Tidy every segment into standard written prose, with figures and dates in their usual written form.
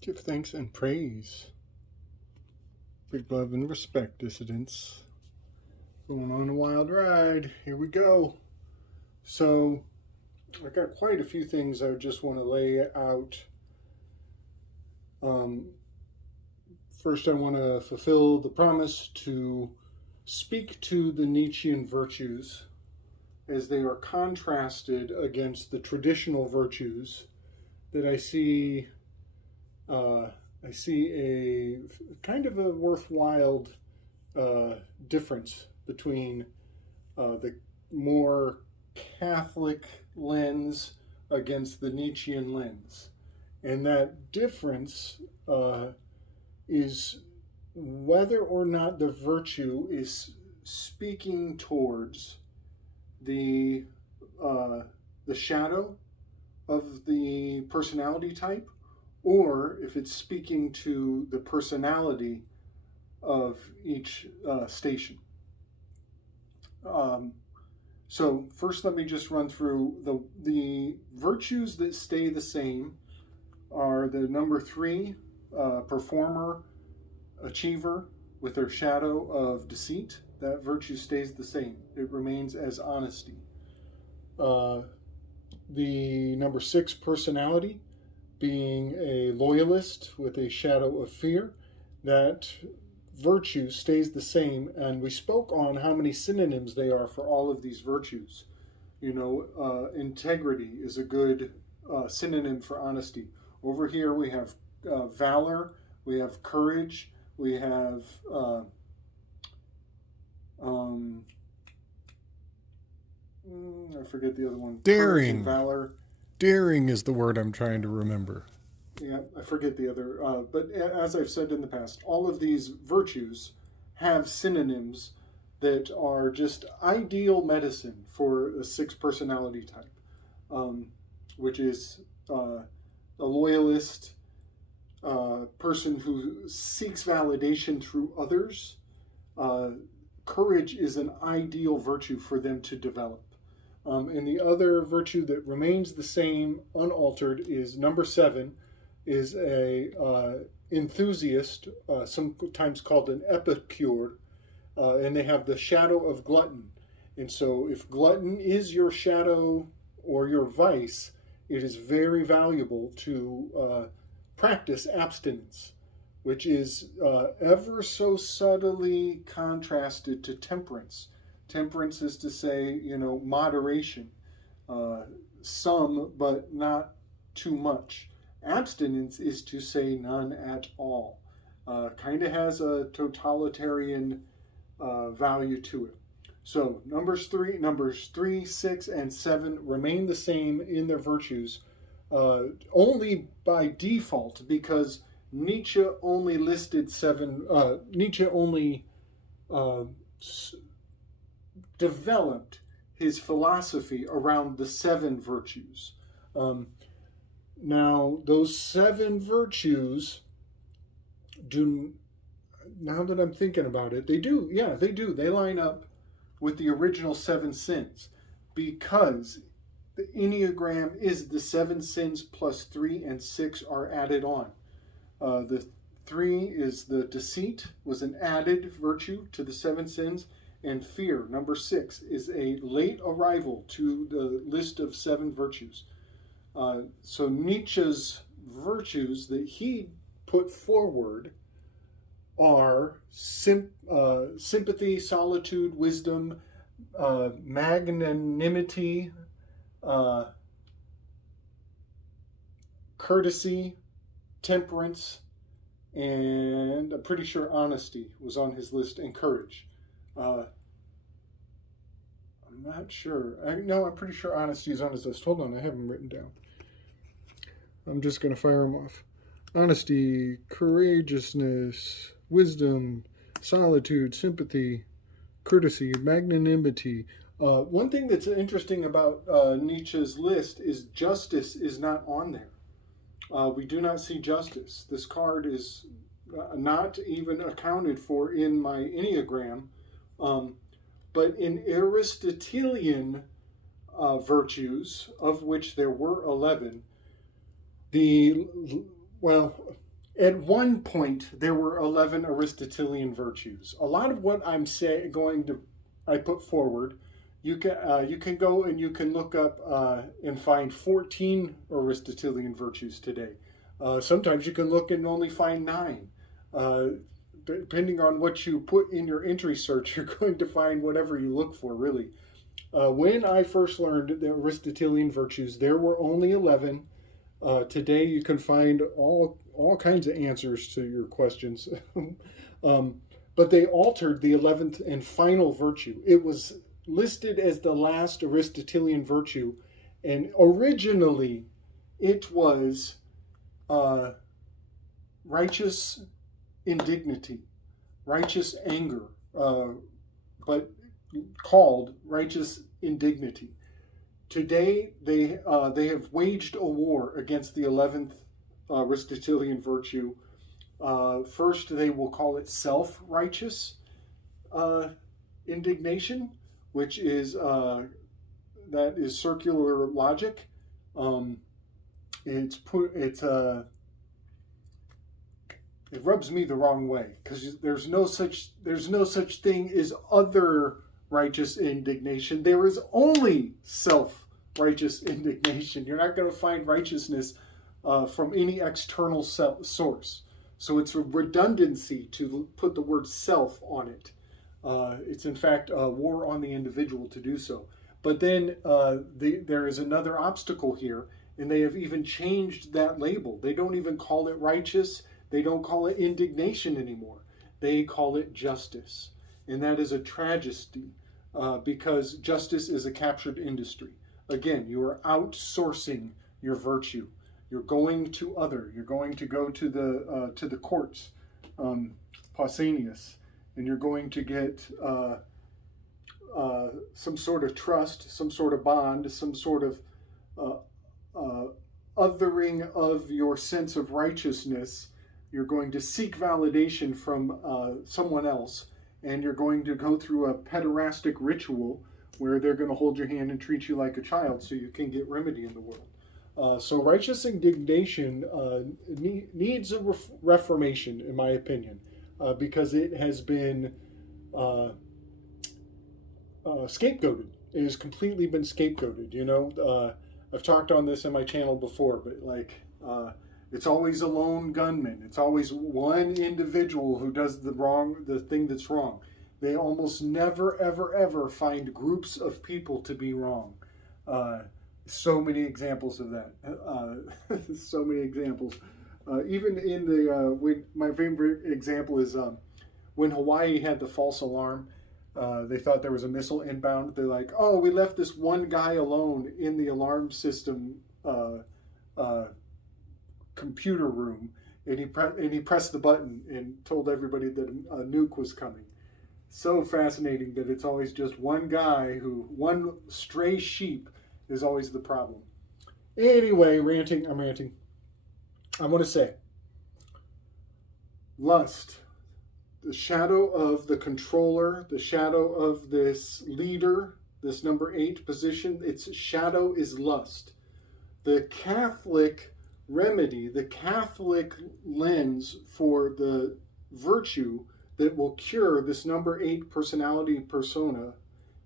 Give thanks and praise. Big love and respect, dissidents. Going on a wild ride. Here we go. So, I got quite a few things I just want to lay out. First, I want to fulfill the promise to speak to the Nietzschean virtues as they are contrasted against the traditional virtues that I see a kind of a worthwhile difference between the more Catholic lens against the Nietzschean lens. And that difference is whether or not the virtue is speaking towards the shadow of the personality type, or if it's speaking to the personality of each station. So first, let me just run through the virtues that stay the same are the number 3, performer, achiever, with their shadow of deceit. That virtue stays the same. It remains as honesty. The number 6, personality, being a loyalist with a shadow of fear, that virtue stays the same. And we spoke on how many synonyms they are for all of these virtues. Integrity is a good synonym for honesty. Over here we have valor, we have courage, we have I forget the other one. Daring. Valor. Daring is the word I'm trying to remember. Yeah, I forget the other. But as I've said in the past, all of these virtues have synonyms that are just ideal medicine for a 6 personality type, which is a loyalist, person who seeks validation through others. Courage is an ideal virtue for them to develop. And the other virtue that remains the same, unaltered, is number 7, is a enthusiast, sometimes called an epicure, and they have the shadow of glutton. And so if glutton is your shadow or your vice, it is very valuable to practice abstinence, which is ever so subtly contrasted to temperance. Temperance is to say, moderation, some but not too much. Abstinence is to say none at all. Kind of has a totalitarian value to it. So numbers 3, 6, and 7 remain the same in their virtues, only by default, because Nietzsche only listed 7. Nietzsche only developed his philosophy around the 7 virtues. Now, those 7 virtues do, now that I'm thinking about it, they do. They line up with the original 7 sins, because the Enneagram is the 7 sins plus 3 and 6 are added on. The 3 is the deceit, was an added virtue to the 7 sins, and fear, number 6, is a late arrival to the list of 7 virtues. So Nietzsche's virtues that he put forward are sympathy, solitude, wisdom, magnanimity, courtesy, temperance, and I'm pretty sure honesty was on his list, and courage. I'm not sure. I'm pretty sure honesty is on his list. Hold on, I have them written down. I'm just going to fire them off. Honesty, courageousness, wisdom, solitude, sympathy, courtesy, magnanimity. One thing that's interesting about Nietzsche's list is justice is not on there. We do not see justice. This card is not even accounted for in my Enneagram. But in Aristotelian virtues, of which there were 11, At one point, there were 11 Aristotelian virtues. A lot of what I put forward, you can go and you can look up and find 14 Aristotelian virtues today. Sometimes you can look and only find 9. Depending on what you put in your entry search, you're going to find whatever you look for, really. When I first learned the Aristotelian virtues, there were only 11. Today you can find all kinds of answers to your questions. But they altered the 11th and final virtue. It was listed as the last Aristotelian virtue, and originally it was righteous indignity, righteous anger, but called righteous indignity. Today, they have waged a war against the 11th Aristotelian virtue. First, they will call it self-righteous indignation, which is that is circular logic. It rubs me the wrong way because there's no such thing as other righteous indignation. There is only self-righteous indignation. You're not going to find righteousness from any external source. So it's a redundancy to put the word self on it. It's in fact a war on the individual to do so. But then there is another obstacle here, and they have even changed that label. They don't even call it righteous. They don't call it indignation anymore. They call it justice. And that is a tragedy because justice is a captured industry. Again, you are outsourcing your virtue. You're going to other. You're going to go to the courts, Pausanias, and you're going to get some sort of trust, some sort of bond, some sort of othering of your sense of righteousness. You're going to seek validation from someone else, and you're going to go through a pederastic ritual where they're going to hold your hand and treat you like a child so you can get remedy in the world. So righteous indignation needs a reformation, in my opinion, because it has been scapegoated. It has completely been scapegoated. You know, I've talked on this in my channel before, but it's always a lone gunman. It's always one individual who does the thing that's wrong. They almost never, ever, ever find groups of people to be wrong. So many examples of that. So many examples. Even in my favorite example is when Hawaii had the false alarm. They thought there was a missile inbound. They're like, oh, we left this one guy alone in the alarm system computer room, and he pressed the button and told everybody that a nuke was coming. So fascinating that it's always just one guy one stray sheep is always the problem. Anyway, I'm ranting. I want to say, lust, the shadow of the controller, the shadow of this leader, this number 8 position, its shadow is lust. The Catholic remedy, the Catholic lens for the virtue that will cure this number 8 personality persona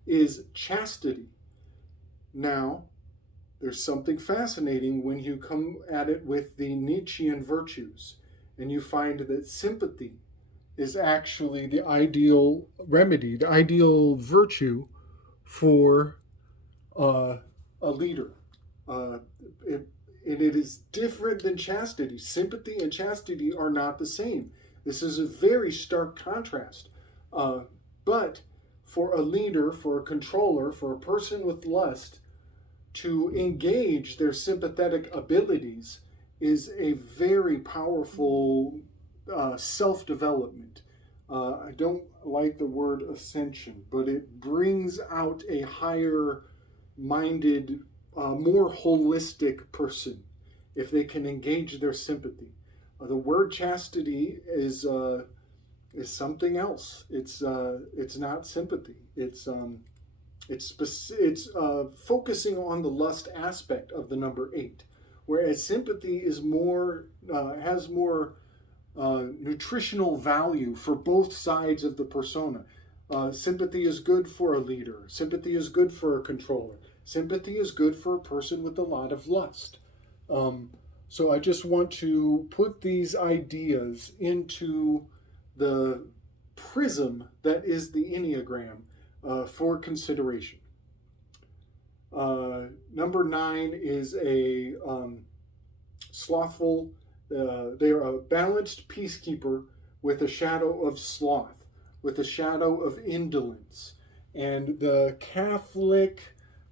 is chastity. Now, there's something fascinating when you come at it with the Nietzschean virtues, and you find that sympathy is actually the ideal remedy, the ideal virtue for a leader. It is different than chastity. Sympathy and chastity are not the same. This is a very stark contrast. But for a leader, for a controller, for a person with lust, to engage their sympathetic abilities is a very powerful self-development. I don't like the word ascension, but it brings out a higher-minded, more holistic person if they can engage their sympathy. The word chastity is something else. It's not sympathy. It's focusing on the lust aspect of the number 8, whereas sympathy is more has more nutritional value for both sides of the persona. Sympathy is good for a leader. Sympathy is good for a controller. Sympathy is good for a person with a lot of lust. So I just want to put these ideas into the prism that is the Enneagram for consideration. Number 9 is a slothful, they are a balanced peacekeeper with a shadow of sloth, with a shadow of indolence. And the Catholic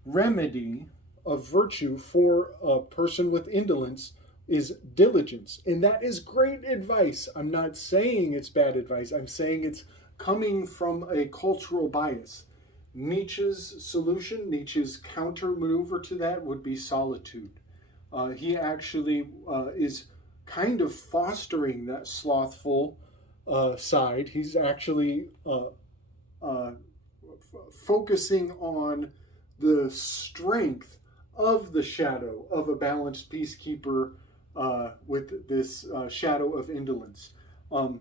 remedy of virtue for a person with indolence is diligence. And that is great advice. I'm not saying it's bad advice. I'm saying it's coming from a cultural bias. Nietzsche's solution, Nietzsche's counter maneuver to that would be solitude. He actually is kind of fostering that slothful side. He's actually focusing on the strength of the shadow of a balanced peacekeeper with this shadow of indolence. And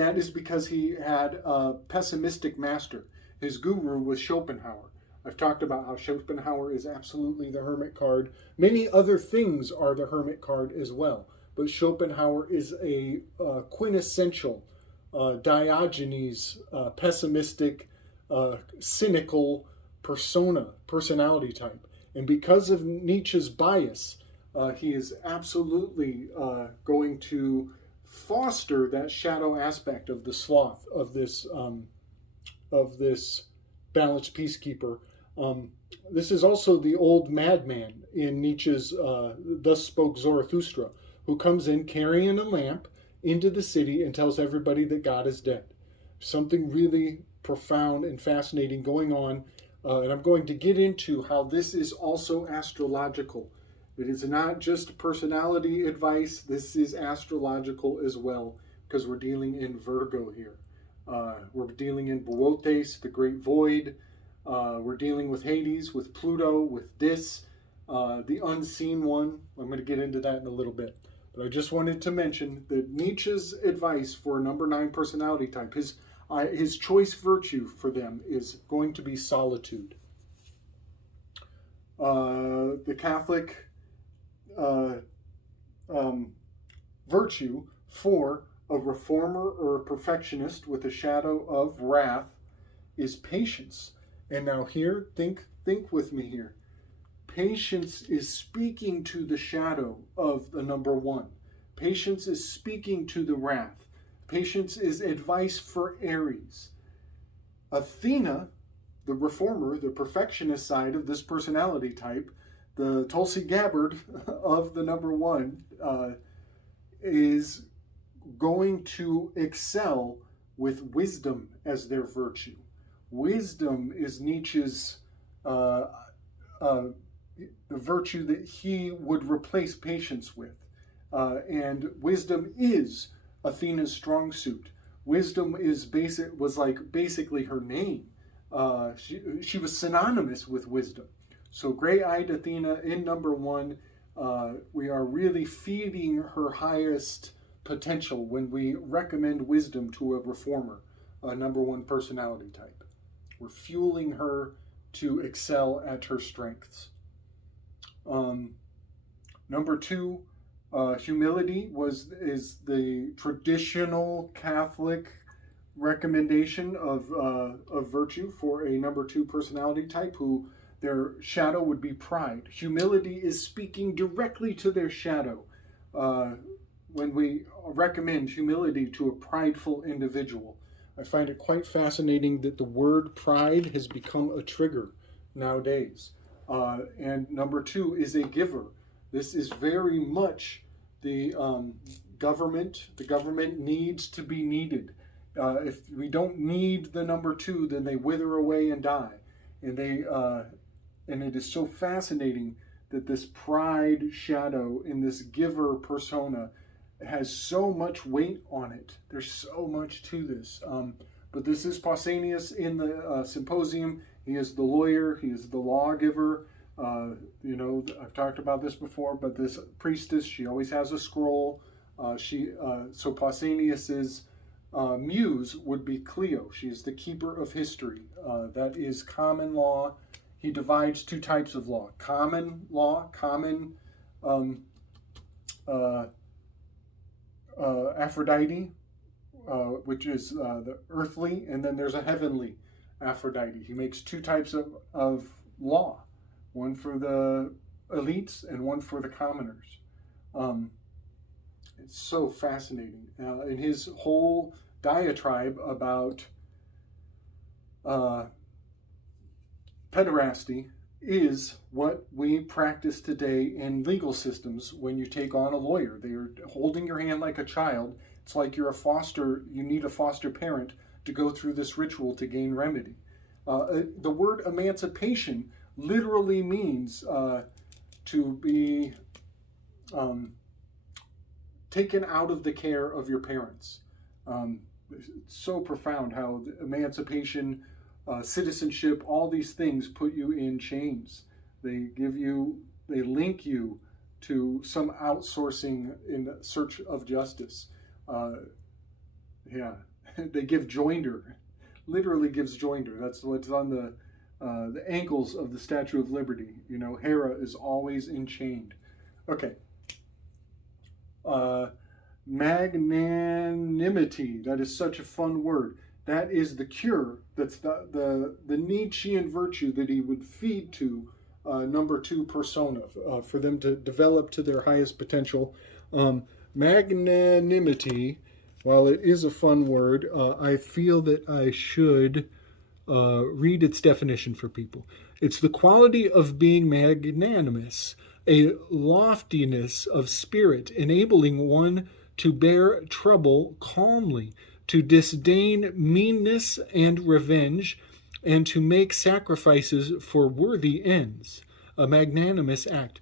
that is because he had a pessimistic master. His guru was Schopenhauer. I've talked about how Schopenhauer is absolutely the hermit card. Many other things are the hermit card as well. But Schopenhauer is a quintessential Diogenes, pessimistic, cynical personality type. And because of Nietzsche's bias, he is absolutely going to foster that shadow aspect of the sloth of this balanced peacekeeper. This is also the old madman in Nietzsche's Thus Spoke Zarathustra, who comes in carrying a lamp into the city and tells everybody that God is dead. Something really profound and fascinating going on, and I'm going to get into how this is also astrological. It is not just personality advice, this is astrological as well, because we're dealing in Virgo here. We're dealing in Boötes, the Great Void. We're dealing with Hades, with Pluto, with Dis, the unseen one. I'm going to get into that in a little bit. But I just wanted to mention that Nietzsche's advice for a number 9 personality type, his choice virtue for them is going to be solitude. The Catholic virtue for a reformer or a perfectionist with a shadow of wrath is patience. And now here, think with me here. Patience is speaking to the shadow of the number 1. Patience is speaking to the wrath. Patience is advice for Aries. Athena, the reformer, the perfectionist side of this personality type, the Tulsi Gabbard of the number 1, is going to excel with wisdom as their virtue. Wisdom is Nietzsche's the virtue that he would replace patience with. And wisdom is Athena's strong suit. Wisdom was basically her name. She was synonymous with wisdom. So gray-eyed Athena in number 1, we are really feeding her highest potential when we recommend wisdom to a reformer, a number 1 personality type. We're fueling her to excel at her strengths. Number 2, humility is the traditional Catholic recommendation of virtue for a number 2 personality type who their shadow would be pride. Humility is speaking directly to their shadow when we recommend humility to a prideful individual. I find it quite fascinating that the word pride has become a trigger nowadays. And number 2 is a giver. This is very much the government. The government needs to be needed. If we don't need the number 2, then they wither away and die. And it is so fascinating that this pride shadow in this giver persona has so much weight on it. There's so much to this. But this is Pausanias in the Symposium. He is the lawyer. He is the lawgiver. I've talked about this before, but this priestess, she always has a scroll. So Pausanias's muse would be Clio. She is the keeper of history. That is common law. He divides two types of law: common law, common Aphrodite, which is the earthly, and then there's a heavenly Aphrodite. He makes two types of law, one for the elites and one for the commoners. It's so fascinating. In his whole diatribe about pederasty is what we practice today in legal systems when you take on a lawyer. They are holding your hand like a child. It's like you're a foster, you need a foster parent to go through this ritual to gain remedy. The word emancipation literally means to be taken out of the care of your parents. It's so profound how emancipation, citizenship, all these things put you in chains. They link you to some outsourcing in search of justice. They give joinder, literally gives joinder. That's what's on the ankles of the Statue of Liberty. You know, Hera is always enchained. Okay. Magnanimity, that is such a fun word. That is the cure. That's the Nietzschean virtue that he would feed to number 2 persona for them to develop to their highest potential. Magnanimity, while it is a fun word, I feel that I should read its definition for people. It's the quality of being magnanimous, a loftiness of spirit, enabling one to bear trouble calmly, to disdain meanness and revenge, and to make sacrifices for worthy ends. A magnanimous act.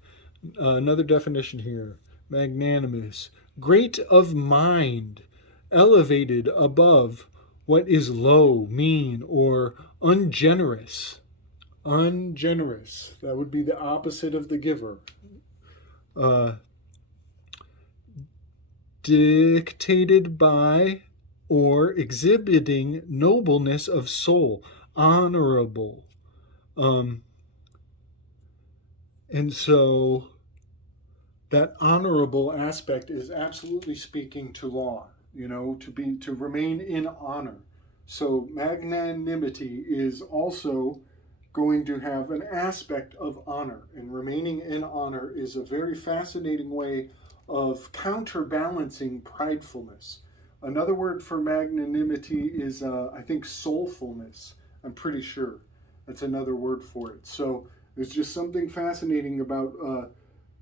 Another definition here. Magnanimous. Great of mind, elevated above what is low, mean, or ungenerous. Ungenerous. That would be the opposite of the giver. Dictated by or exhibiting nobleness of soul, honorable. And so that honorable aspect is absolutely speaking to law, you know, to remain in honor. So magnanimity is also going to have an aspect of honor, and remaining in honor is a very fascinating way of counterbalancing pridefulness. Another word for magnanimity is, I think, soulfulness. I'm pretty sure that's another word for it. So there's just something fascinating about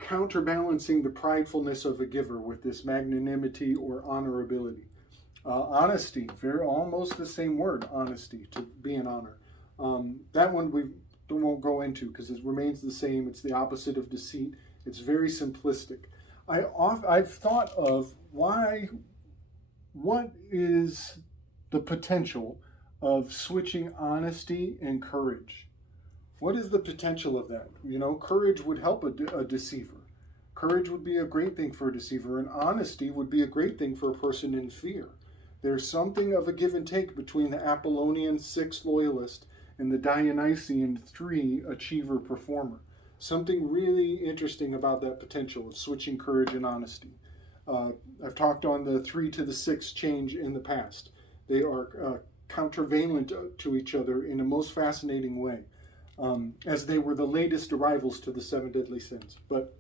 counterbalancing the pridefulness of a giver with this magnanimity or honorability. Honesty, almost the same word, honesty, to be in honor. That one we won't go into because it remains the same. It's the opposite of deceit. It's very simplistic. I've thought of what is the potential of switching honesty and courage? What is the potential of that? You know, courage would help a deceiver. Courage would be a great thing for a deceiver, and honesty would be a great thing for a person in fear. There's something of a give and take between the Apollonian 6 loyalist and the Dionysian 3 achiever performer. Something really interesting about that potential of switching courage and honesty. I've talked on the 3 to the 6 change in the past. They are countervalent to each other in a most fascinating way, as they were the latest arrivals to the 7 deadly sins. But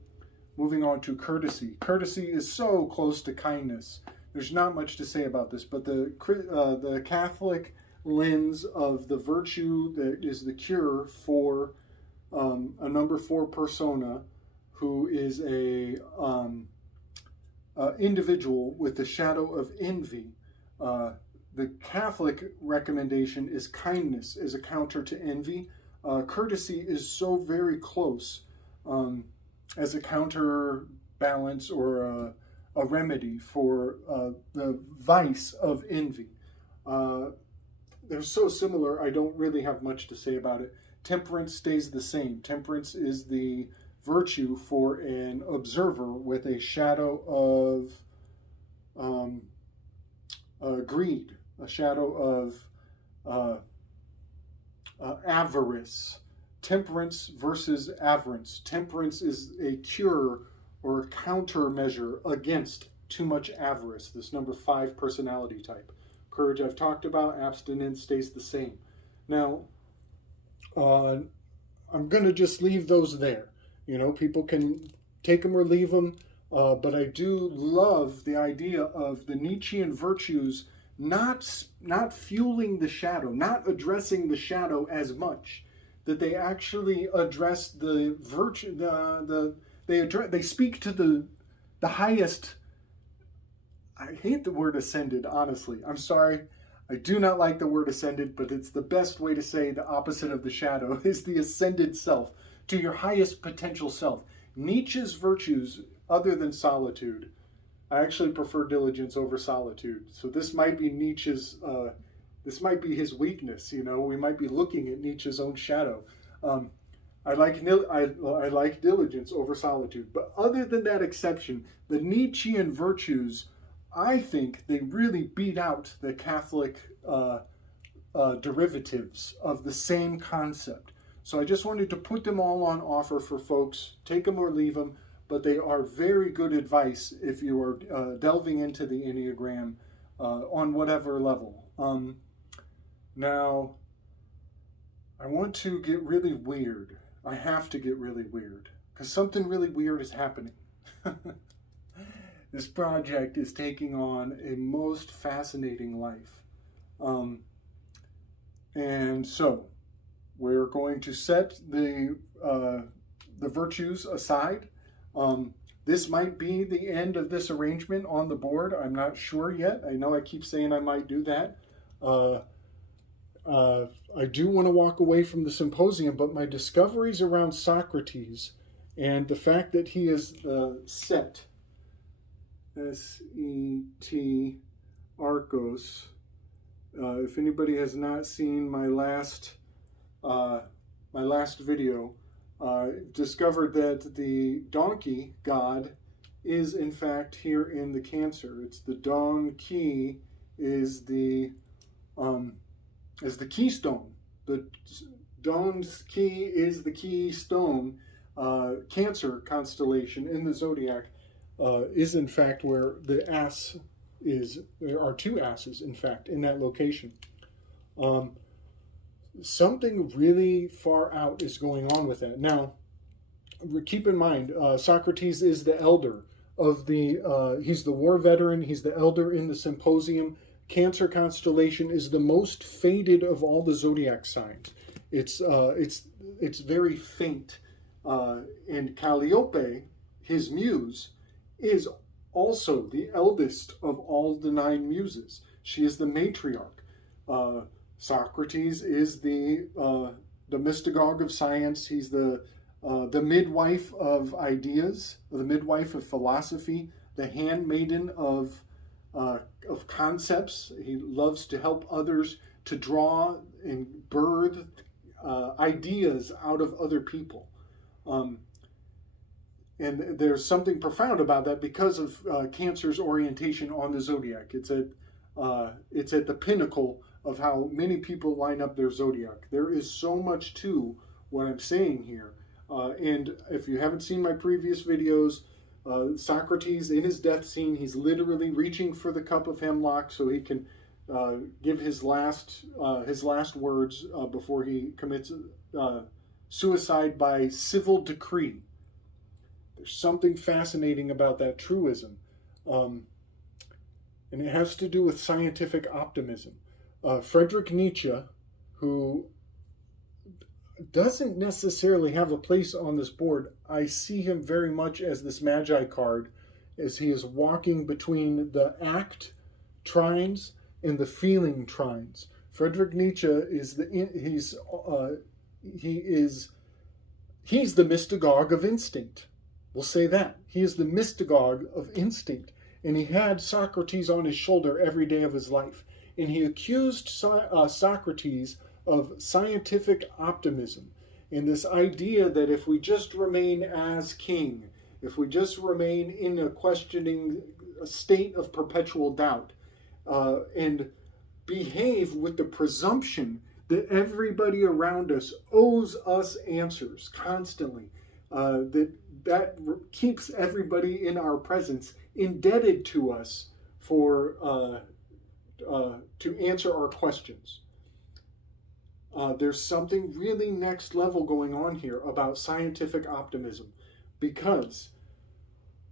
moving on to courtesy. Courtesy is so close to kindness. There's not much to say about this, but the Catholic lens of the virtue that is the cure for a number 4 persona who is a individual with the shadow of envy. The Catholic recommendation is kindness as a counter to envy. Courtesy is so very close as a counterbalance or a remedy for the vice of envy. They're so similar, I don't really have much to say about it. Temperance stays the same. Temperance is the virtue for an observer with a shadow of greed, a shadow of avarice. Temperance versus avarice. Temperance is a cure or a countermeasure against too much avarice, this number 5 personality type. Courage I've talked about, abstinence stays the same. Now, I'm going to just leave those there. You know, people can take them or leave them, but I do love the idea of the Nietzschean virtues not fueling the shadow, not addressing the shadow as much, that they actually address the virtue, they speak to the highest. I hate the word ascended, honestly. I'm sorry. I do not like the word ascended, but it's the best way to say the opposite of the shadow is the ascended self, to your highest potential self. Nietzsche's virtues, other than solitude, I actually prefer diligence over solitude. So this might be Nietzsche's, this might be his weakness, you know. We might be looking at Nietzsche's own shadow. I like diligence over solitude. But other than that exception, the Nietzschean virtues, I think they really beat out the Catholic derivatives of the same concept. So I just wanted to put them all on offer for folks. Take them or leave them, but they are very good advice if you are delving into the Enneagram on whatever level. Now, I want to get really weird. I have to get really weird because something really weird is happening. This project is taking on a most fascinating life. And so we're going to set the virtues aside. This might be the end of this arrangement on the board. I'm not sure yet. I know I keep saying I might do that. I do want to walk away from the symposium, but my discoveries around Socrates and the fact that he is Set, S-E-T, Arcos. If anybody has not seen my last video, discovered that the donkey god is in fact here in the Cancer. It's the donkey is the keystone. The Dawn's key is the keystone. Cancer constellation in the zodiac is in fact where the ass is. There are 2 asses, in fact, in that location. Something really far out is going on with that. Now, keep in mind, Socrates is the elder of the, he's the war veteran, he's the elder in the symposium. Cancer constellation is the most faded of all the zodiac signs. It's very faint. And Calliope, his muse, is also the eldest of all the 9 muses. She is the matriarch. Socrates is the mystagogue of science. He's the midwife of ideas, the midwife of philosophy, the handmaiden of concepts. He loves to help others to draw and birth ideas out of other people. And there's something profound about that because of Cancer's orientation on the zodiac. It's at the pinnacle of how many people line up their zodiac. There is so much to what I'm saying here. And if you haven't seen my previous videos, Socrates in his death scene, he's literally reaching for the cup of hemlock so he can give his last words before he commits suicide by civil decree. There's something fascinating about that truism, and it has to do with scientific optimism. Friedrich Nietzsche, who doesn't necessarily have a place on this board, I see him very much as this Magi card, as he is walking between the act trines and the feeling trines. Friedrich Nietzsche is he's the mystagogue of instinct. We'll say that. He is the mystagogue of instinct. And he had Socrates on his shoulder every day of his life. And he accused Socrates of scientific optimism. And this idea that if we just remain as king, if we just remain in a questioning a state of perpetual doubt, and behave with the presumption that everybody around us owes us answers constantly, that keeps everybody in our presence indebted to us for to answer our questions. There's something really next level going on here about scientific optimism, because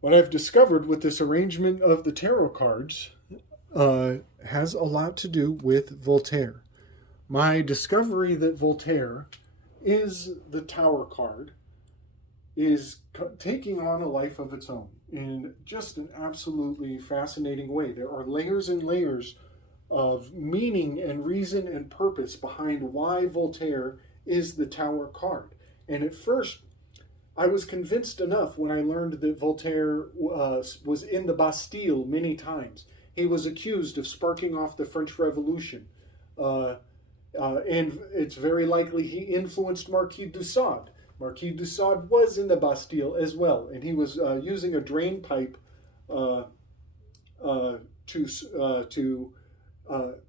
what I've discovered with this arrangement of the tarot cards has a lot to do with Voltaire. My discovery that Voltaire is the Tower card is taking on a life of its own in just an absolutely fascinating way. There are layers and layers of meaning and reason and purpose behind why Voltaire is the Tower card. And at first, I was convinced enough when I learned that Voltaire was in the Bastille many times. He was accused of sparking off the French Revolution. And it's very likely he influenced Marquis de Sade. Marquis de Sade was in the Bastille as well, and he was using a drain pipe to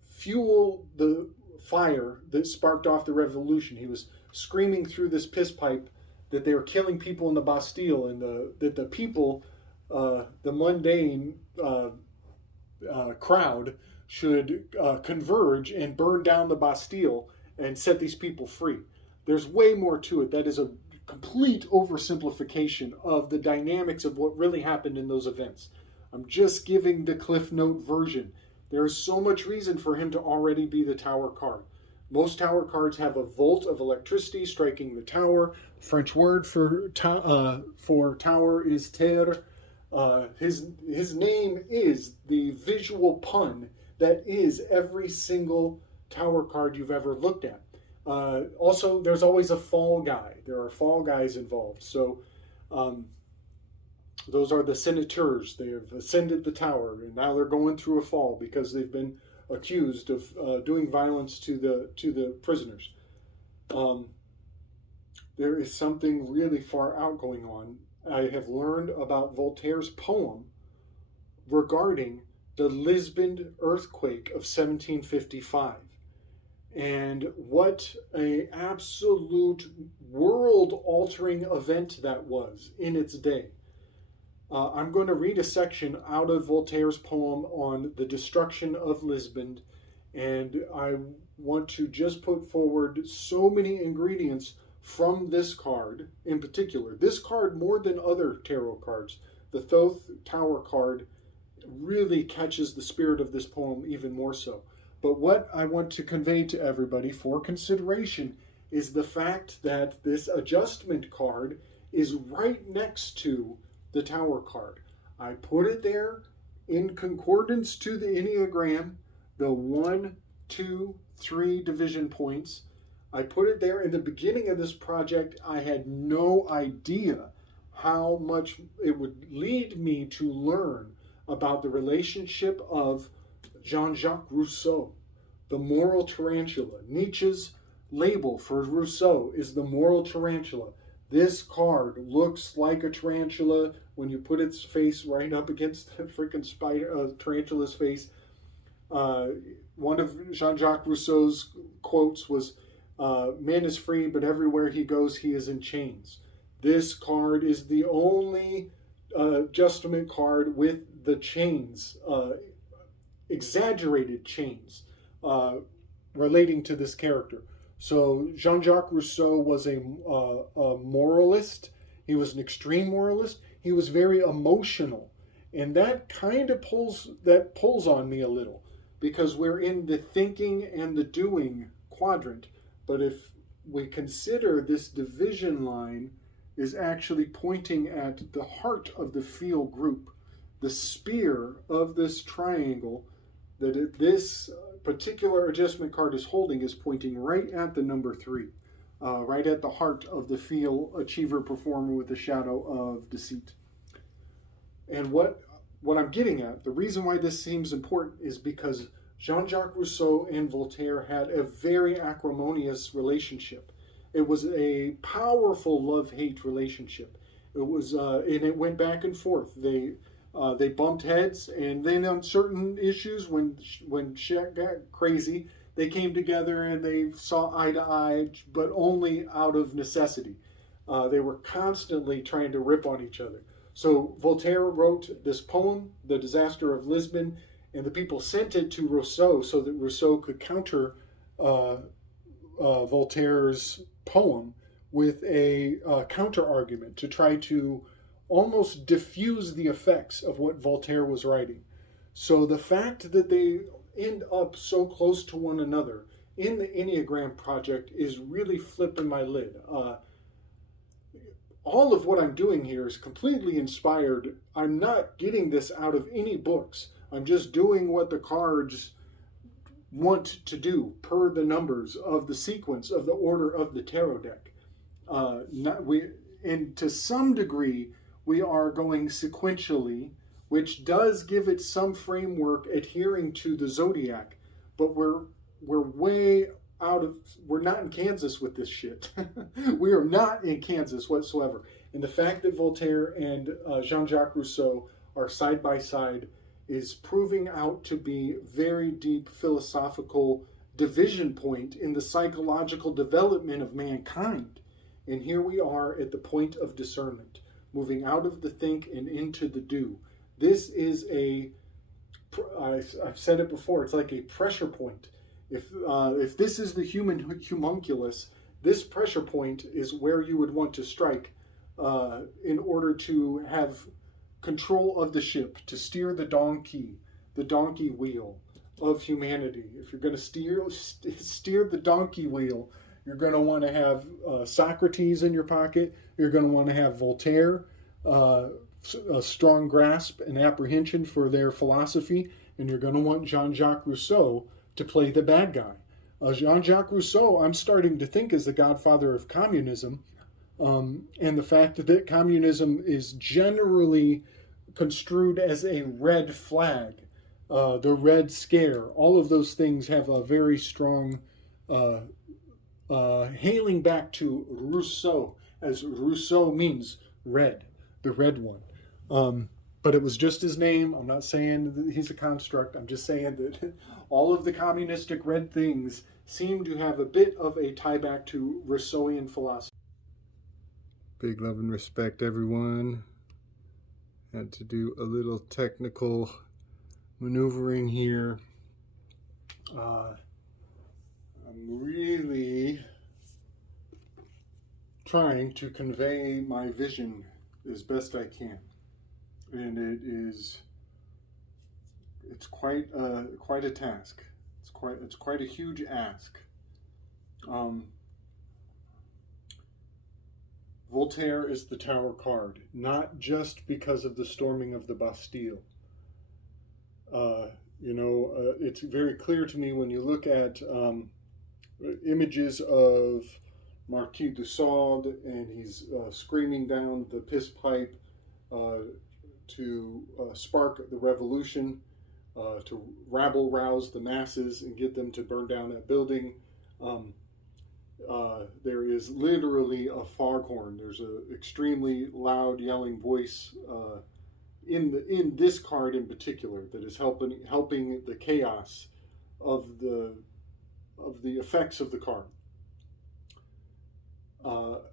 fuel the fire that sparked off the revolution. He was screaming through this piss pipe that they were killing people in the Bastille, and that the people, the mundane crowd, should converge and burn down the Bastille and set these people free. There's way more to it. That is a complete oversimplification of the dynamics of what really happened in those events. I'm just giving the Cliff Note version. There is so much reason for him to already be the Tower card. Most Tower cards have a volt of electricity striking the tower. French word for tower is terre. His name is the visual pun that is every single Tower card you've ever looked at. Also, there's always a fall guy. There are fall guys involved. So those are the senators. They have ascended the tower, and now they're going through a fall because they've been accused of doing violence to the prisoners. There is something really far out going on. I have learned about Voltaire's poem regarding the Lisbon earthquake of 1755. And what an absolute world-altering event that was in its day. I'm going to read a section out of Voltaire's poem on the destruction of Lisbon, and I want to just put forward so many ingredients from this card in particular. This card, more than other tarot cards, the Thoth Tower card, really catches the spirit of this poem even more so. But what I want to convey to everybody for consideration is the fact that this adjustment card is right next to the Tower card. I put it there in concordance to the Enneagram, the 1, 2, 3 division points. I put it there in the beginning of this project. I had no idea how much it would lead me to learn about the relationship of Jean-Jacques Rousseau, the moral tarantula. Nietzsche's label for Rousseau is the moral tarantula. This card looks like a tarantula when you put its face right up against the freaking tarantula's face. One of Jean-Jacques Rousseau's quotes was, "Man is free, but everywhere he goes, he is in chains." This card is the only adjustment card with the chains, exaggerated chains, relating to this character. So Jean-Jacques Rousseau was a moralist. He was an extreme moralist. He was very emotional, and that kind of pulls on me a little, because we're in the thinking and the doing quadrant. But if we consider this division line is actually pointing at the heart of the feel group, the spear of this triangle that this particular adjustment card is holding is pointing right at the number 3, right at the heart of the feel achiever performer with the shadow of deceit. And what I'm getting at, the reason why this seems important is because Jean-Jacques Rousseau and Voltaire had a very acrimonious relationship. It was a powerful love-hate relationship. It was, and it went back and forth. They bumped heads, and then on certain issues, when shit got crazy, they came together and they saw eye to eye, but only out of necessity. They were constantly trying to rip on each other. So Voltaire wrote this poem, The Disaster of Lisbon, and the people sent it to Rousseau so that Rousseau could counter Voltaire's poem with a counter argument to try to almost diffuse the effects of what Voltaire was writing. So the fact that they end up so close to one another in the Enneagram Project is really flipping my lid. All of what I'm doing here is completely inspired. I'm not getting this out of any books. I'm just doing what the cards want to do per the numbers of the sequence of the order of the tarot deck. And to some degree, we are going sequentially, which does give it some framework adhering to the zodiac, but we're way out of, we're not in Kansas with this shit. We are not in Kansas whatsoever. And the fact that Voltaire and Jean-Jacques Rousseau are side by side is proving out to be very deep philosophical division point in the psychological development of mankind. And here we are at the point of discernment, moving out of the think and into the do. This is I've said it before, it's like a pressure point. If this is the human homunculus, this pressure point is where you would want to strike in order to have control of the ship, to steer the donkey wheel of humanity. If you're going to steer the donkey wheel, you're going to want to have Socrates in your pocket. You're going to want to have Voltaire, a strong grasp and apprehension for their philosophy, and you're going to want Jean-Jacques Rousseau to play the bad guy. Jean-Jacques Rousseau, I'm starting to think, is the godfather of communism, and the fact that communism is generally construed as a red flag, the Red Scare, all of those things have a very strong hailing back to Rousseau, as Rousseau means red, the red one. But it was just his name. I'm not saying that he's a construct. I'm just saying that all of the communistic red things seem to have a bit of a tie back to Rousseauian philosophy. Big love and respect, everyone. Had to do a little technical maneuvering here. I'm really trying to convey my vision as best I can. And it's quite a task. It's quite a huge ask. Voltaire is the Tower card, not just because of the storming of the Bastille. It's very clear to me when you look at images of Marquis de Sade, and he's screaming down the piss pipe to spark the revolution, to rabble-rouse the masses and get them to burn down that building. There is literally a foghorn. There's an extremely loud yelling voice in this card in particular that is helping the chaos of the effects of the card.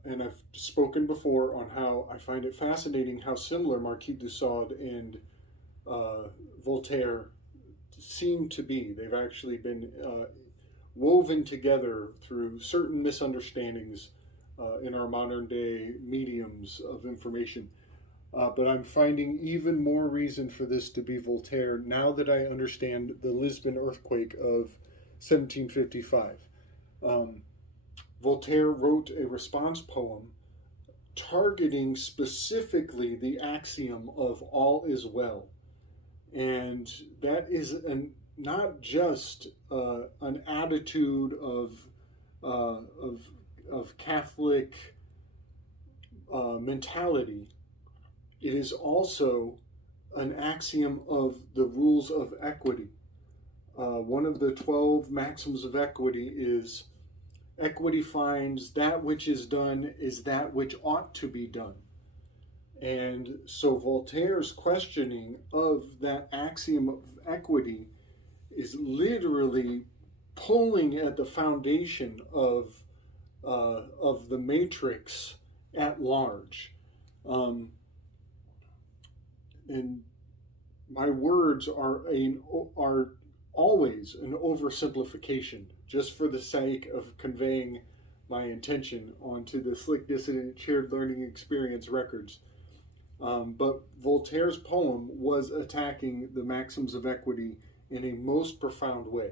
And I've spoken before on how I find it fascinating how similar Marquis de Sade and Voltaire seem to be. They've actually been woven together through certain misunderstandings in our modern day mediums of information. But I'm finding even more reason for this to be Voltaire now that I understand the Lisbon earthquake of 1755. Voltaire wrote a response poem targeting specifically the axiom of all is well. And that is not just an attitude of Catholic mentality. It is also an axiom of the rules of equity. One of the 12 maxims of equity is equity finds that which is done is that which ought to be done. And so Voltaire's questioning of that axiom of equity is literally pulling at the foundation of the matrix at large. And my words are always an oversimplification, just for the sake of conveying my intention onto the Slick Dissident Shared Learning Experience records. But Voltaire's poem was attacking the maxims of equity in a most profound way.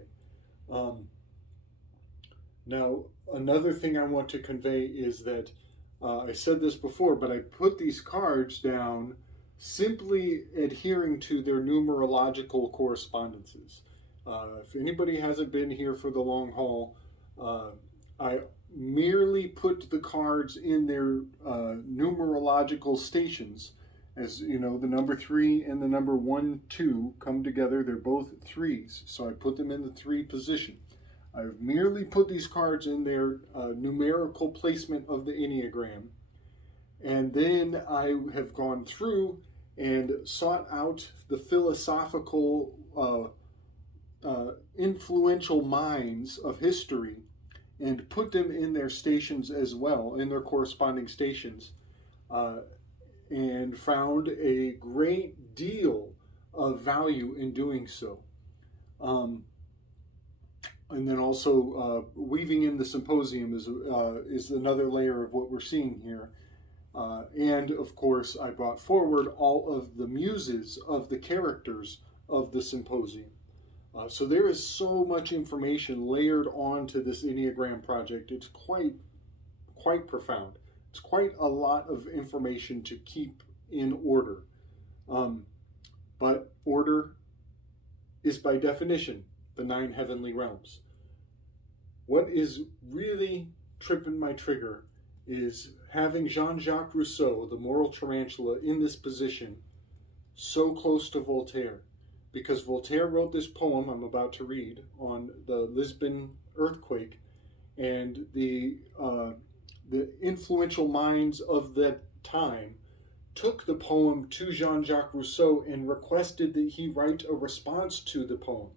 Now, another thing I want to convey is that I said this before, but I put these cards down simply adhering to their numerological correspondences. If anybody hasn't been here for the long haul, I merely put the cards in their numerological stations. As you know, the number 3 and the number 1, 2 come together. They're both 3s, so I put them in the 3 position. I've merely put these cards in their numerical placement of the Enneagram, and then I have gone through and sought out the philosophical influential minds of history and put them in their stations as well, in their corresponding stations, and found a great deal of value in doing so. And then also weaving in the symposium is another layer of what we're seeing here. And of course, I brought forward all of the muses of the characters of the symposium. So there is so much information layered onto this Enneagram project. It's quite profound. It's quite a lot of information to keep in order. But order is by definition the 9 heavenly realms. What is really tripping my trigger is having Jean-Jacques Rousseau, the moral tarantula, in this position so close to Voltaire. Because Voltaire wrote this poem I'm about to read on the Lisbon earthquake, and the influential minds of that time took the poem to Jean-Jacques Rousseau and requested that he write a response to the poem.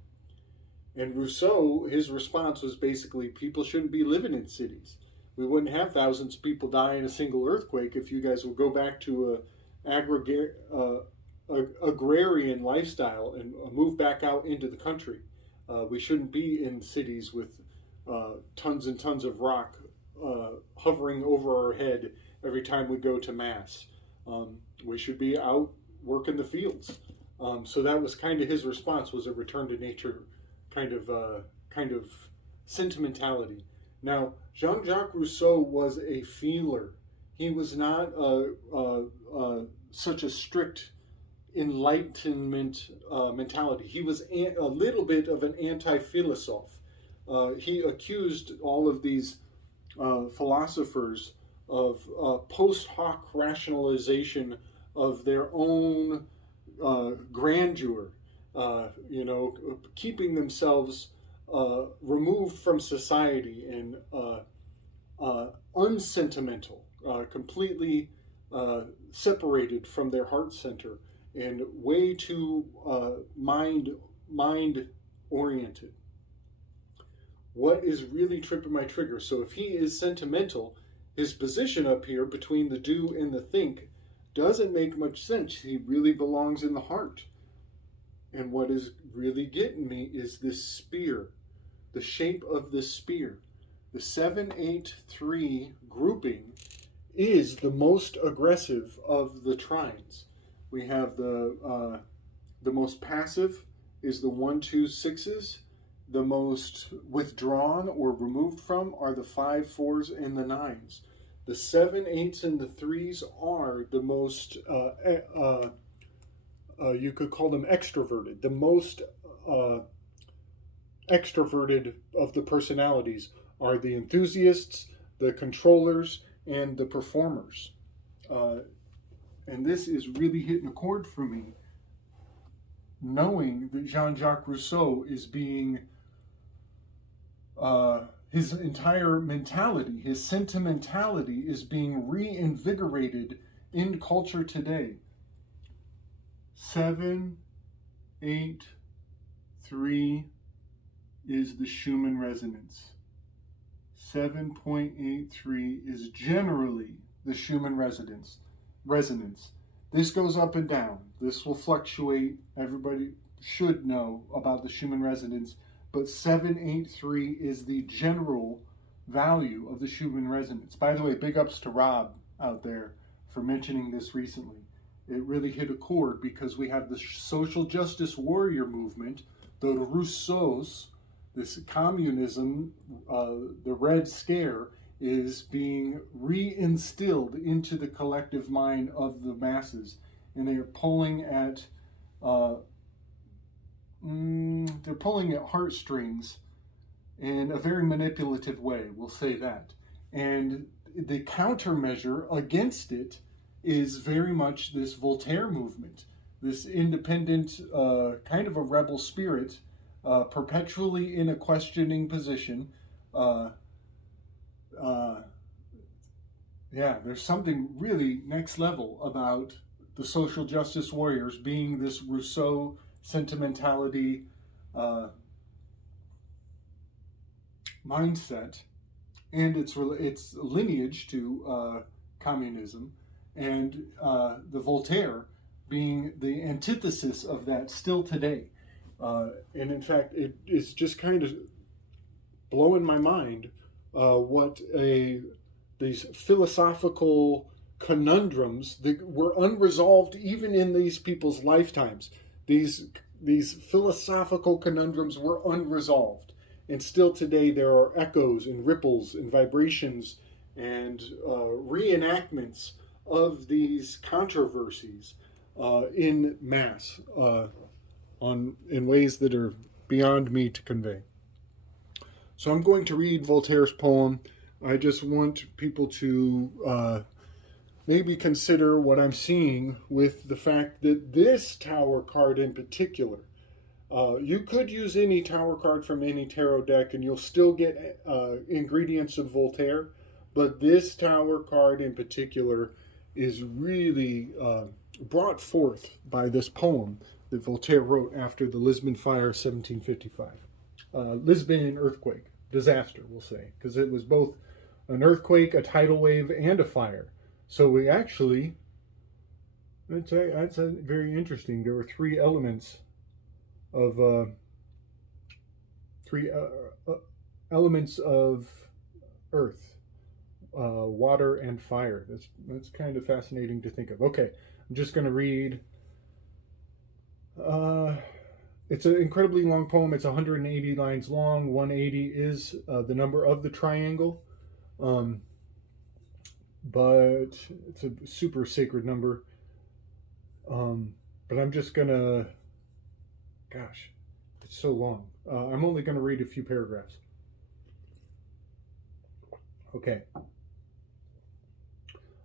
And Rousseau, his response was basically, people shouldn't be living in cities. We wouldn't have thousands of people die in a single earthquake if you guys would go back to agrarian lifestyle and move back out into the country. We shouldn't be in cities with tons and tons of rock hovering over our head every time we go to mass. We should be out working the fields. So that was kind of his response, was a return to nature kind of sentimentality. Now, Jean-Jacques Rousseau was a feeler. He was not such a strict Enlightenment mentality. He was a little bit of an anti-philosophe. He accused all of these philosophers of post hoc rationalization of their own grandeur, keeping themselves removed from society and unsentimental, completely separated from their heart center and way too mind oriented. What is really tripping my trigger? So if he is sentimental, his position up here between the do and the think doesn't make much sense. He really belongs in the heart. And what is really getting me is this spear, the shape of this spear. The 7-8-3 grouping is the most aggressive of the trines. We have the most passive is the 1-2-6s. The most withdrawn or removed from are the 5-4s and the 9s. The 7-8s and the 3s are the most, you could call them extroverted. The most extroverted of the personalities are the enthusiasts, the controllers, and the performers. And this is really hitting a chord for me, knowing that Jean-Jacques Rousseau is being, his entire mentality, his sentimentality is being reinvigorated in culture today. 783 is the Schumann resonance. 7.83 is generally the Schumann resonance. This goes up and down. This will fluctuate. Everybody should know about the Schumann resonance, but 783 is the general value of the Schumann resonance. By the way, big ups to Rob out there for mentioning this recently. It really hit a chord because we have the social justice warrior movement, the Rousseaus, this communism, the Red Scare, is being reinstilled into the collective mind of the masses, and they are pulling at heartstrings in a very manipulative way, we'll say that. And the countermeasure against it is very much this Voltaire movement, this independent, kind of a rebel spirit, perpetually in a questioning position. There's something really next level about the social justice warriors being this Rousseau sentimentality mindset, and its lineage to communism, and the Voltaire being the antithesis of that still today. And in fact, it is just kind of blowing my mind what these philosophical conundrums that were unresolved even in these people's lifetimes. These philosophical conundrums were unresolved, and still today there are echoes and ripples and vibrations and reenactments of these controversies in mass, in ways that are beyond me to convey. So I'm going to read Voltaire's poem. I just want people to maybe consider what I'm seeing with the fact that this tower card in particular, you could use any tower card from any tarot deck and you'll still get ingredients of Voltaire, but this tower card in particular is really brought forth by this poem that Voltaire wrote after the Lisbon Fire, 1755. Lisbon earthquake, disaster, we'll say, because it was both an earthquake, a tidal wave, and a fire. So we actually, that's very interesting. There were three elements of earth, water, and fire. That's kind of fascinating to think of. Okay, I'm just going to read. It's an incredibly long poem. It's 180 lines long. 180 is the number of the triangle. But it's a super sacred number. But I'm just gonna, gosh, it's so long. I'm only gonna read a few paragraphs. Okay.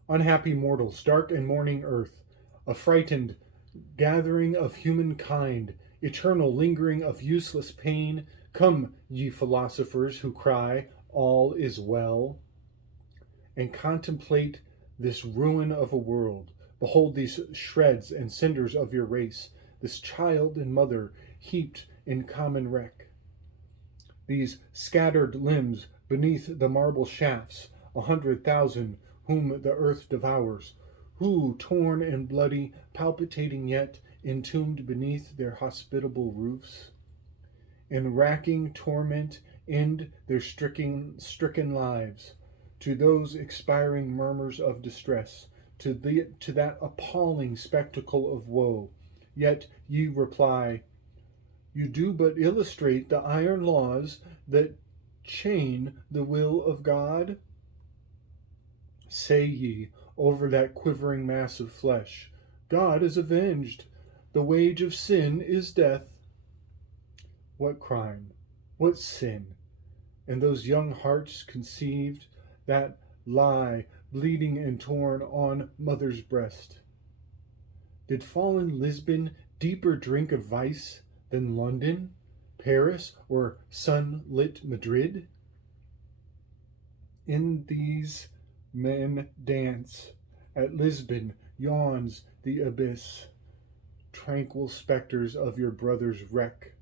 Unhappy mortals, dark and mourning earth, a frightened gathering of humankind, eternal lingering of useless pain, come, ye philosophers who cry, all is well, and contemplate this ruin of a world. Behold these shreds and cinders of your race, this child and mother heaped in common wreck. These scattered limbs beneath the marble shafts, 100,000 whom the earth devours, who, torn and bloody, palpitating yet, entombed beneath their hospitable roofs, in racking torment end their stricken lives, to those expiring murmurs of distress, to that appalling spectacle of woe. Yet ye reply, you do but illustrate the iron laws that chain the will of God? Say ye, over that quivering mass of flesh, God is avenged, the wage of sin is death. What crime, what sin, and those young hearts conceived, that lie bleeding and torn on mother's breast? Did fallen Lisbon deeper drink of vice than London, Paris, or sunlit Madrid? In these men dance, at Lisbon yawns the abyss, tranquil specters of your brother's wreck,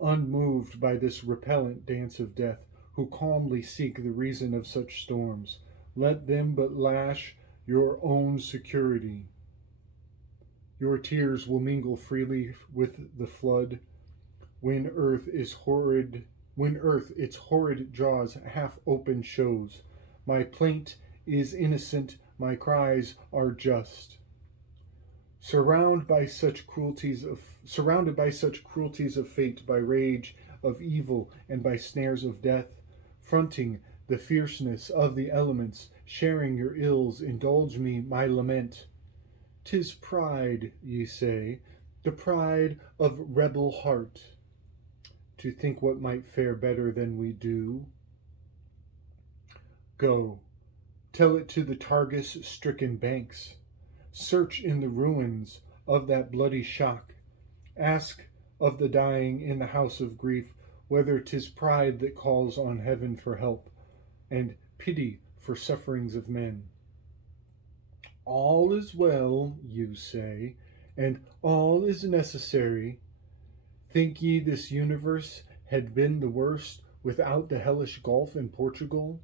unmoved by this repellent dance of death, who calmly seek the reason of such storms. Let them but lash your own security. Your tears will mingle freely with the flood, when earth its horrid jaws half open shows. My plaint is innocent, my cries are just. Surrounded by such cruelties of fate, by rage of evil, and by snares of death, fronting the fierceness of the elements, sharing your ills, indulge me my lament. 'Tis pride, ye say, the pride of rebel heart, to think what might fare better than we do. Go, tell it to the Targus-stricken banks. Search in the ruins of that bloody shock. Ask of the dying in the house of grief whether 'tis pride that calls on heaven for help, and pity for sufferings of men. All is well, you say, and all is necessary. Think ye this universe had been the worst without the hellish gulf in Portugal?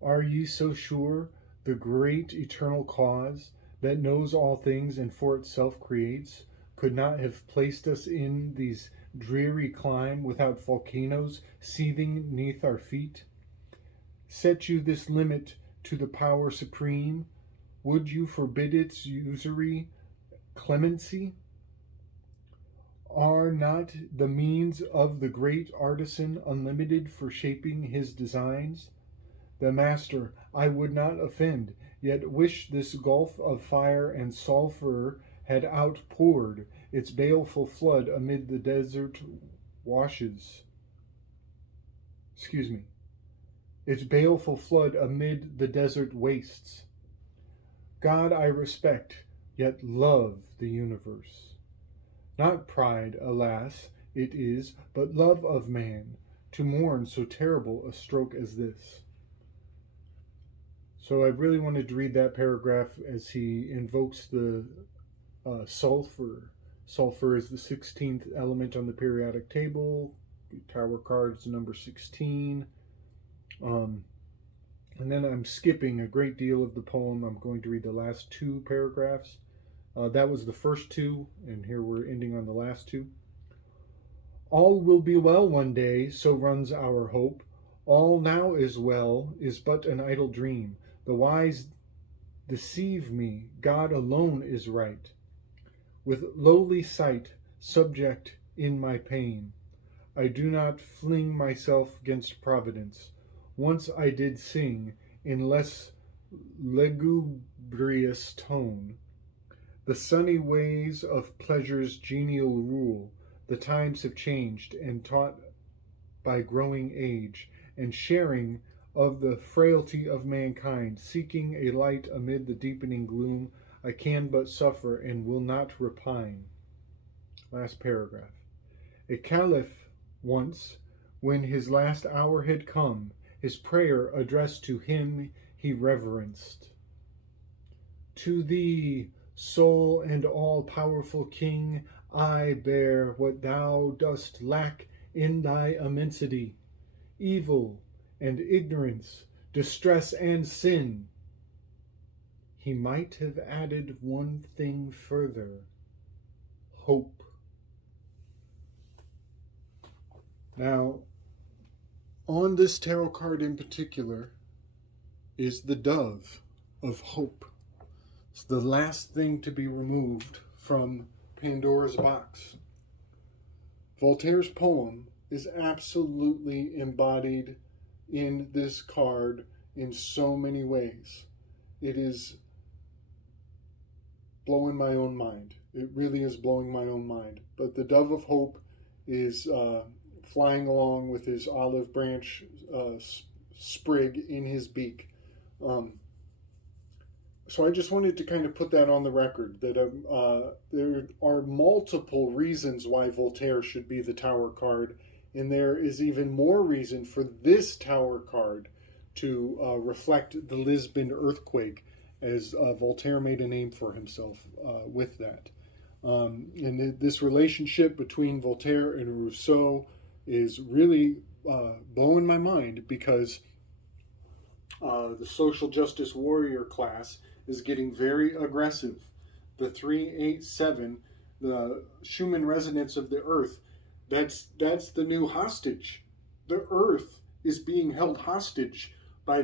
Are ye so sure the great eternal cause that knows all things and for itself creates could not have placed us in these dreary clime without volcanoes seething neath our feet? Set you this limit to the power supreme, would you forbid its usury clemency? Are not the means of the great artisan unlimited for shaping his designs? The master I would not offend, yet wish this gulf of fire and sulphur had outpoured its baleful flood amid the desert washes. Its baleful flood amid the desert wastes. God I respect, yet love the universe. Not pride, alas, it is, but love of man, to mourn so terrible a stroke as this. So I really wanted to read that paragraph as he invokes the sulfur. Sulfur is the 16th element on the periodic table. Tower card's number 16. And then I'm skipping a great deal of the poem. I'm going to read the last two paragraphs. That was the first two, and here we're ending on the last two. All will be well one day, so runs our hope. All now is well is but an idle dream. The wise deceive me, God alone is right. With lowly sight, subject in my pain, I do not fling myself against Providence. Once I did sing, in less lugubrious tone, the sunny ways of pleasure's genial rule. The times have changed, and taught by growing age, and sharing of the frailty of mankind, seeking a light amid the deepening gloom, I can but suffer and will not repine. Last paragraph. A caliph once, when his last hour had come, his prayer addressed to him he reverenced. To thee, sole and all-powerful King, I bear what thou dost lack in thy immensity, evil and ignorance, distress and sin. He might have added one thing further, hope. Now, on this tarot card in particular is the dove of hope. It's the last thing to be removed from Pandora's box. Voltaire's poem is absolutely embodied in this card in so many ways. It is blowing my own mind. It really is blowing my own mind. But the dove of hope is flying along with his olive branch sprig in his beak. So I just wanted to kind of put that on the record, that there are multiple reasons why Voltaire should be the Tower card, and there is even more reason for this Tower card to reflect the Lisbon earthquake as Voltaire made a name for himself with that. And this relationship between Voltaire and Rousseau is really blowing my mind, because the social justice warrior class is getting very aggressive. The 387, the Schumann resonance of the earth, that's the new hostage. The earth is being held hostage by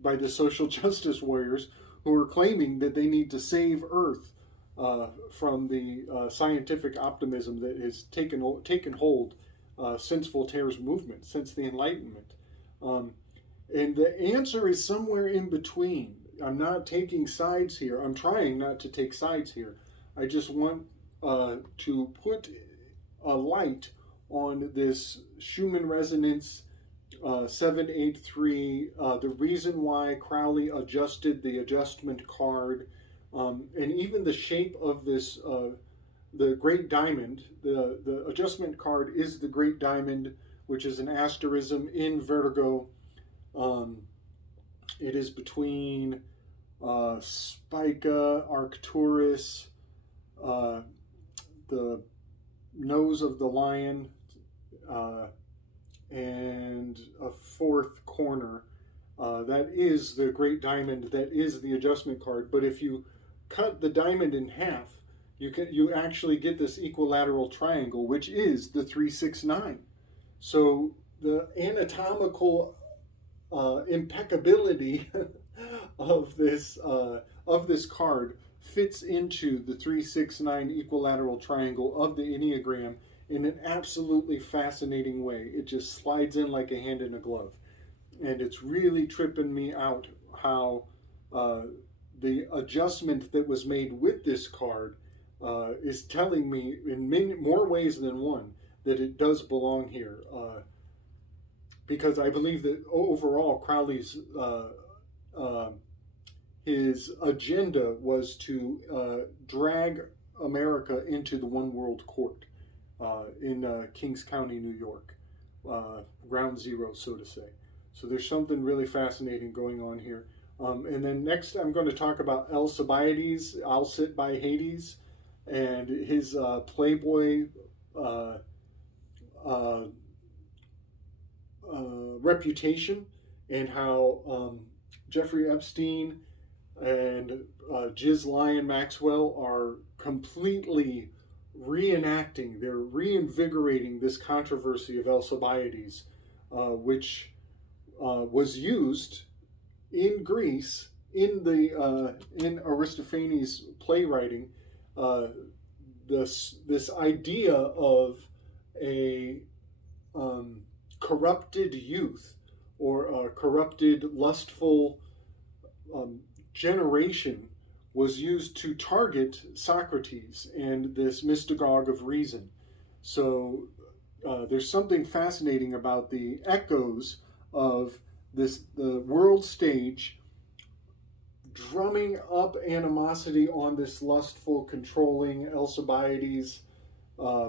by the social justice warriors, who are claiming that they need to save Earth from the scientific optimism that has taken hold since Voltaire's movement, since the Enlightenment. And the answer is somewhere in between. I'm not taking sides here. I'm trying not to take sides here. I just want to put a light on this Schumann resonance 783, the reason why Crowley adjusted the adjustment card, and even the shape of this, the Great Diamond. The adjustment card is the Great Diamond, which is an asterism in Vertigo. It is between Spica, Arcturus, the nose of the lion, and a fourth corner. That is the Great Diamond, that is the adjustment card. But if you cut the diamond in half, you actually get this equilateral triangle, which is the 369. So the anatomical impeccability of this card fits into the 369 equilateral triangle of the Enneagram in an absolutely fascinating way. It just slides in like a hand in a glove. And it's really tripping me out how the adjustment that was made with this card is telling me in many more ways than one that it does belong here. Because I believe that overall Crowley's his agenda was to drag America into the one world court in Kings County, New York, ground zero, so to say. So there's something really fascinating going on here. And then next I'm going to talk about Alcibiades, I'll Sit by Hades, and his Playboy reputation, and how Jeffrey Epstein and Ghislaine Maxwell are completely reenacting, they're reinvigorating this controversy of Alcibiades, which was used in Greece in Aristophanes' playwriting. This idea of a corrupted youth, or a corrupted, lustful generation, was used to target Socrates and this mystagogue of reason. So there's something fascinating about the echoes of the world stage drumming up animosity on this lustful, controlling Alcibiades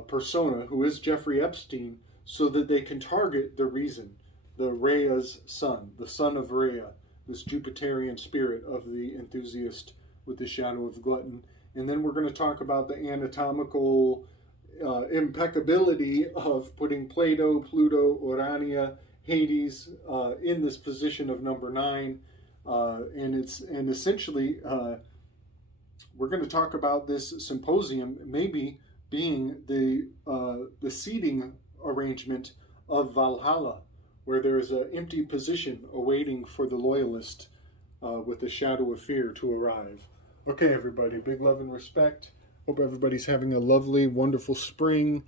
persona, who is Jeffrey Epstein, so that they can target the reason, the Rhea's son, the son of Rhea, this Jupiterian spirit of the enthusiast with the shadow of glutton. And then we're going to talk about the anatomical impeccability of putting Plato, Pluto, Urania, Hades in this position of number 9. And essentially we're going to talk about this symposium maybe being the seating arrangement of Valhalla, where there is an empty position awaiting for the loyalist with the shadow of fear to arrive. Okay, everybody, big love and respect. Hope everybody's having a lovely, wonderful spring.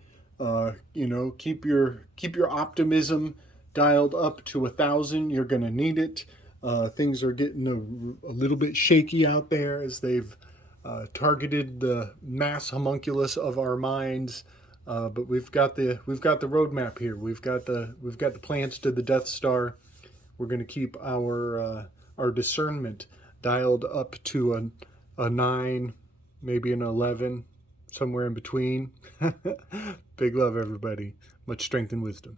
Keep your optimism dialed up to 1,000. You're going to need it. Things are getting a little bit shaky out there as they've targeted the mass homunculus of our minds. But we've got the roadmap here. We've got the plans to the Death Star. We're going to keep our discernment dialed up to a 9, maybe an 11, somewhere in between. Big love, everybody. Much strength and wisdom.